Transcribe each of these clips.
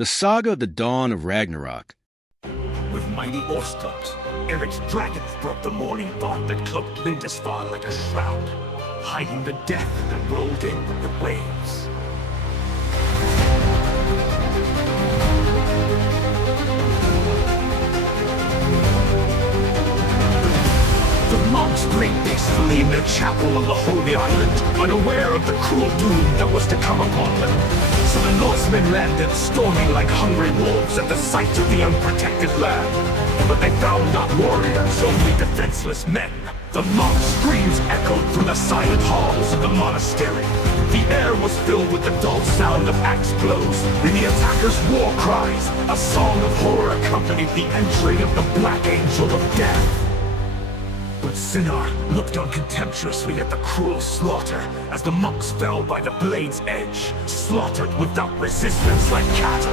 The Saga of the Dawn of Ragnarok. With mighty Orstot, Eric's dragons broke the morning dawn that cloaked Lindisfarne like a shroud, hiding the death that rolled in with the waves. The monks prayed peacefully in their chapel on the Holy Island, unaware of the cruel doom that was to come upon them. So the Norsemen landed, storming like hungry wolves at the sight of the unprotected land. But they found not warriors, only defenseless men. The monk screams echoed from the silent halls of the monastery. The air was filled with the dull sound of axe blows and the attackers' war cries. A song of horror accompanied the entry of the Black Angel of Death. But Sinar looked on contemptuously at the cruel slaughter as the monks fell by the blade's edge, slaughtered without resistance like cattle.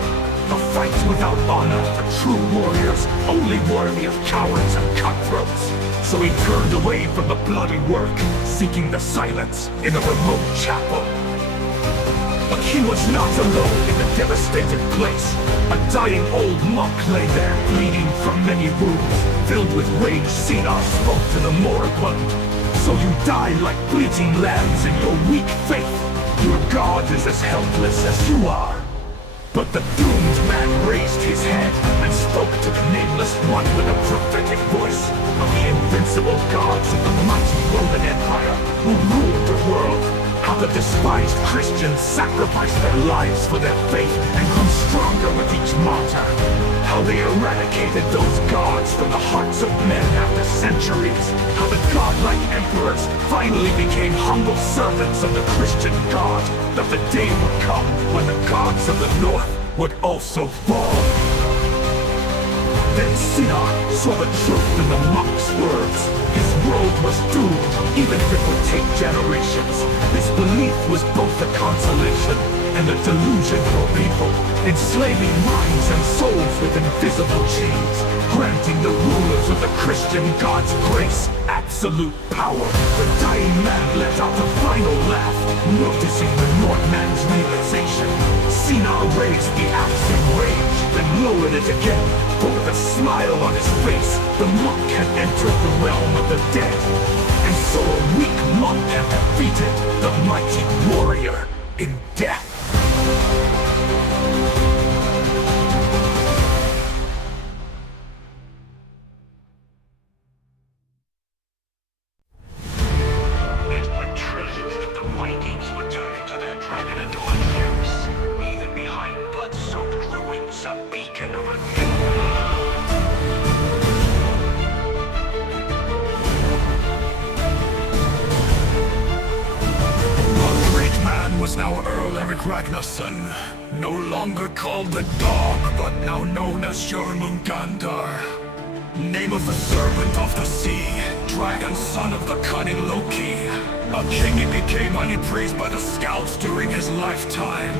A fight without honor for true warriors, only worthy of cowards and cutthroats. So he turned away from the bloody work, seeking the silence in a remote chapel. But he was not alone in the devastated place. A dying old monk lay there, bleeding from many wounds. Filled with rage, Sinar spoke to the moribund. So you die like bleating lambs in your weak faith. Your god is as helpless as you are. But the doomed man raised his head and spoke to the nameless one with a prophetic voice of the invincible gods of the mighty Roman Empire who ruled the world. How the despised Christians sacrificed their lives for their faith and grew stronger with each martyr. How they eradicated those gods from the hearts of men after centuries. How the godlike emperors finally became humble servants of the Christian God. That the day would come when the gods of the North would also fall. Then Sinar saw the truth in the monk's words. His world was doomed, even if it would take generations. This belief was both a consolation and a delusion for people, enslaving minds and souls with invisible chains, granting the rulers of the Christian God's grace absolute power. The dying man let out a final laugh, noticing the Norseman's realization. Sinar raised the axe in rage, then lowered it again, but with a smile on his face, the monk had entered the realm of the dead. And so a weak monk had defeated the mighty warrior in death. And when treasures of the Vikings returned to their dragon-adored camps, even behind blood-soaked ruins, a beacon of a was now Earl Eric Ragnarsson, no longer called the Dog, but now known as Jormungandr. Name of the servant of the sea, dragon son of the cunning Loki. A king he became, highly praised by the scouts during his lifetime.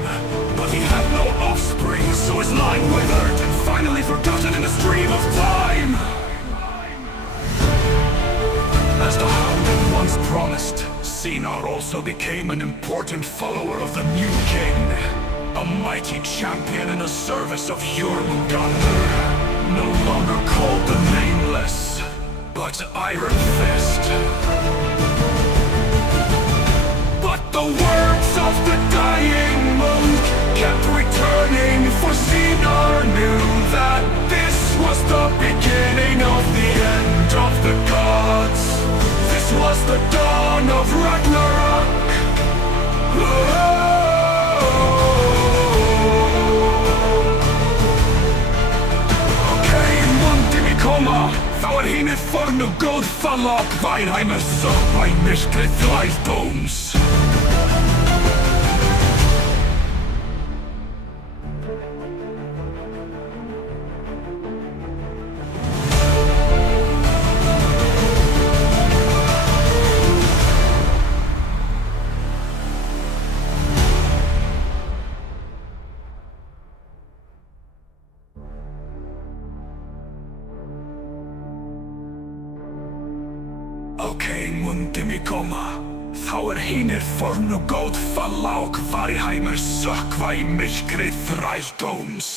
But he had no offspring, so his line withered and finally forgotten in the stream of time. As the Hound had once promised, Sinar also became an important follower of the new king, a mighty champion in the service of Jormungandr, no longer called the Nameless, but Iron Fist. But the words of the dying monk kept returning, for Sinar knew that this was the beginning of the end of the gods. This was the dawn of Ragnarök. Okej, Monty komma. Þá hinni fornu góð falla og Vænheimer så by myrkrið þvældóms. Okej, Monty komma. Þá hinir fornu góð falla og Varihæmur sökkva í myrkrið þrældóms.